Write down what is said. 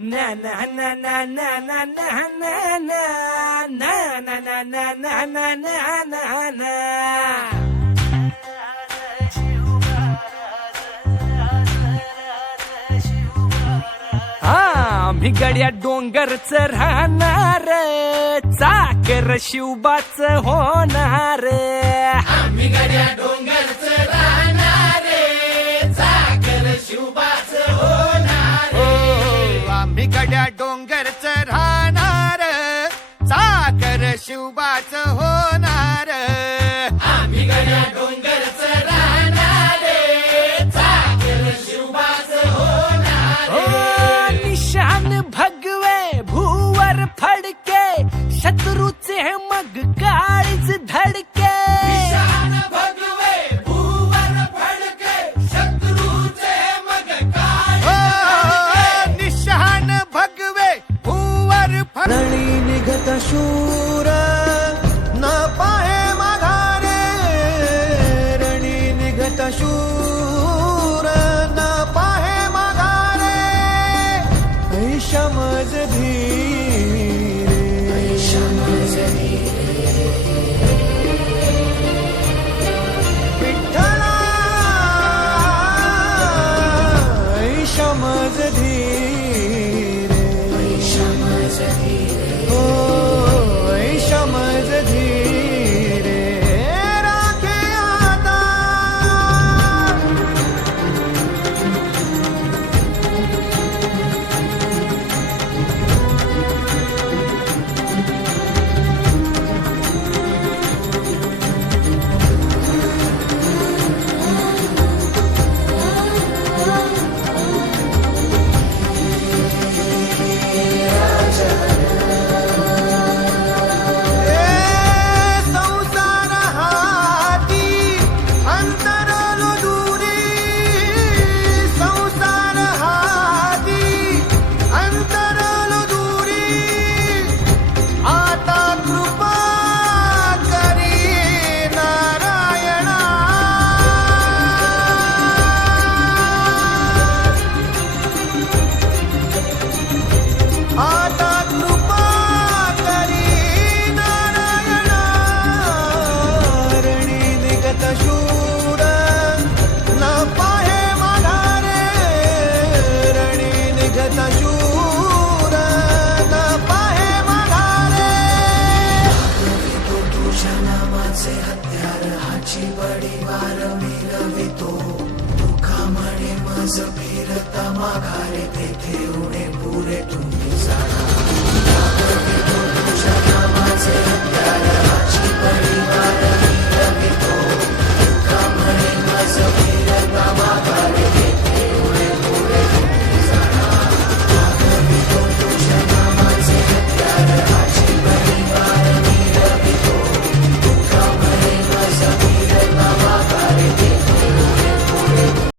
na na na na na na na na na na na na na na na na na. आम्ही गड्या डोंगरच राहणार, चाकर शिवबाच होणार. आम्ही गड्या डोंगरच राहणार, चाकर शिवबाच होणार. आम्ही गड्या डोंगरच राहणार, चाकर शिवबाच होणार. आम्ही गड्या डोंगरच राहणार, चाकर शिवबाच होणार. निशान भगवे भूवर फडके, शत्रूचे मग काळीज धडके. निशान भगवे भूवर फडके, शत्रूचे मग काळीज धडके. निशान भगवे भूवर रणी निघत शूर न पाहे माघारे. रणी निघत शूर न पाहे माघारे. ऐशमज धीरे, विठ्ठला ऐशमज धीरे. हो ऐशमज धीरे. राखे आता संसार हाती अंतरलो दूरी. संसार हाती अंतरलो दूरी. आता कृपा करी नारायणा. आता कृपा करी नारायणा. रणी निघत शूर न पाहे माघारे. रणी निघत शूर न पाहे माघारे. तुझ्या नामाचे हत्यार हाची बडी वार मिरवितो. तुका म्हणे मज फिरता माघारे, तेथे उणे पुरे तुम्ही जाणा.